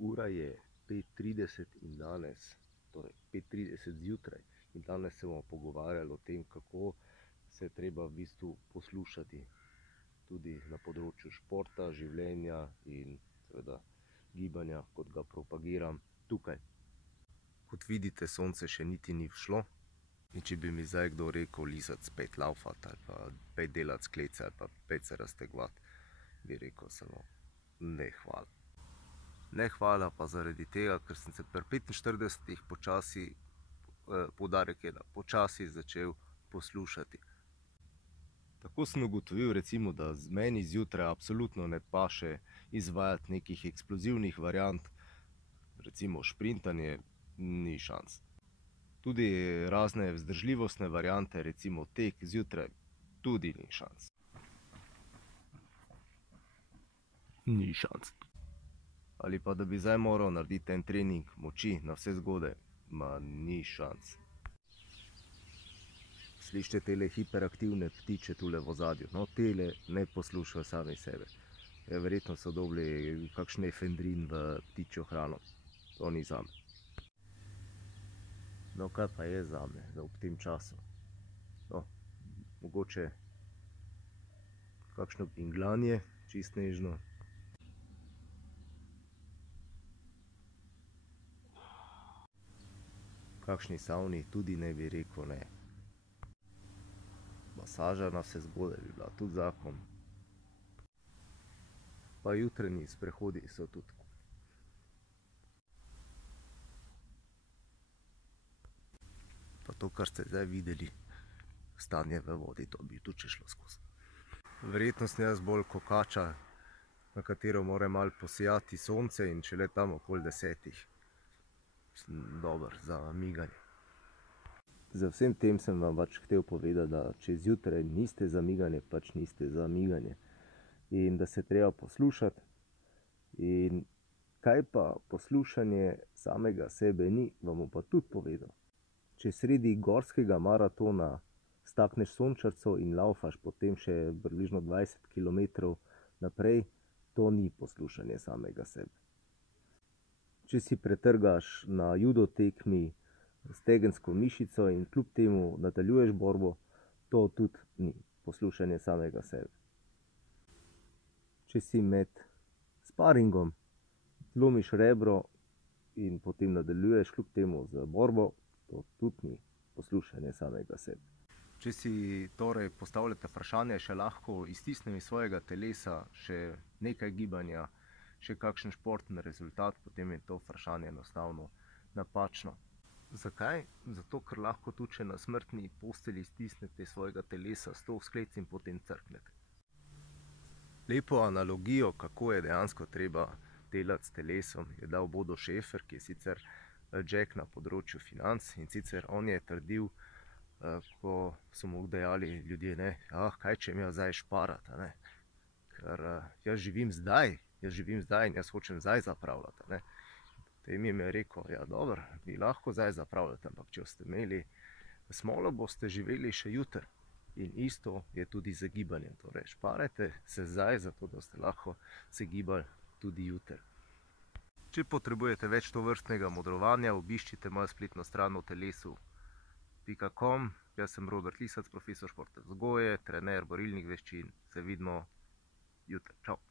Ura je 5:30 in danes, torej 5:30 zjutraj, in danes se bomo pogovarjali o tem, kako se je treba v bistvu poslušati tudi na področju športa, življenja in seveda gibanja, kot ga propagiram tukaj. Kot vidite, sonce še niti ni vzšlo. In če bi mi zdaj kdo rekel, Lisac, pojdi laufat ali pa pojdi delat sklece ali pa pojdi se raztegovati, bi rekel samo ne hvala. Ne hvala pa zaradi tega, ker sem se pri 45 počasi, poudarek je na počasi, začel poslušati. Tako sem ugotovil recimo, da meni zjutraj absolutno ne paše izvajati nekih eksplozivnih variant, recimo šprintanje, ni šans. Tudi razne vzdržljivostne variante, recimo tek zjutraj, tudi ni šans. Ni šans. Ali pa da bi zdaj moral narediti en trening moči na vse zgodaj, ma ni šans. Slišite tele hiperaktivne ptiče tule v ozadju? No, tele ne poslušajo sami sebe. Verjetno so dobili kakšen efedrin v ptičjo hrano. To ni zame. No, kaj pa je zame ob tem času? No, mogoče kakšno bingljanje, čisto nežno. Kakšni savni tudi ne bi rekel ne. Masaža na vse zgodaj bi bila tudi zakon. Pa jutranji sprehodi so tudi. Pa to, kar ste zdaj videli, stanje v vodi, to bi tudi še šlo skozi. Verjetno sem jaz bolj kot kača, na katero mora malo posijati sonce in šele tam okoli 10. Sem dober za miganje. Z vsem tem sem vam pač hotel povedati, da če zjutraj niste za miganje, pač niste za miganje. In da se treba poslušati. In kaj pa poslušanje samega sebe ni, vam bom pa tudi povedal. Če sredi gorskega maratona stakneš sončarico in laufaš potem še približno 20 kilometrov naprej, to ni poslušanje samega sebe. Če si pretrgaš na judo tekmi stegensko mišico in kljub temu nadaljuješ borbo, to tudi ni poslušanje samega sebe. Če si med sparingom lomiš rebro in potem nadaljuješ kljub temu z borbo, to tudi ni poslušanje samega sebe. Če si torej postavljate vprašanje, še lahko iztisnem iz svojega telesa še nekaj gibanja, še kakšen športni rezultat, potem je to vprašanje enostavno napačno. Zakaj? Zato, ker lahko tudi še na smrtni postelji stisnete svojega telesa 100 sklec in potem crknete. Lepo analogijo, kako je dejansko treba delati s telesom, je dal Bodo Šefer, ki je sicer Jack na področju financ, in sicer on je trdil, ko so mu dejali ljudje, ne, kaj če mi zdaj šparati, ne, ker jaz živim zdaj in jaz hočem zdaj zapravljati, ne. Potem jim je rekel, ja dobro, vi lahko zdaj zapravljate, ampak če boste imeli smolo, boste živeli še jutri. In isto je tudi z gibanjem, torej šparajte se zdaj, zato da boste lahko se gibali tudi jutri. Če potrebujete več tovrstnega modrovanja, obiščite mojo spletno stran otelesu.com. Jaz sem Robert Lisac, profesor športne vzgoje, trener borilnih veščin. Se vidimo jutri. Čau.